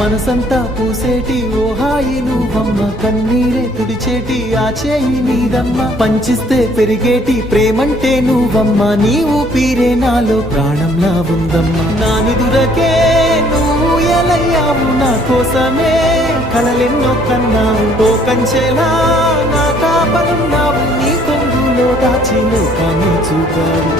మనసంతా పూసేటి ఓ హాయి నువ్వమ్మ, కన్నీరే తుడిచేటి ఆ చేయి నీదమ్మ, పంచిస్తే పెరిగేటి ప్రేమంటే నువ్వమ్మ, నీ ఊపిరే నాలో ప్రాణంలా ఉందమ్మ. నా నిదురకే నువ్వు ఎలయ్యావు, నా కోసమే కలలెన్నో కన్నావు, ఓ కంచెలా నా కాపలున్నావు, నీ కొంగులో దాచి లోకాన్ని చూపావు.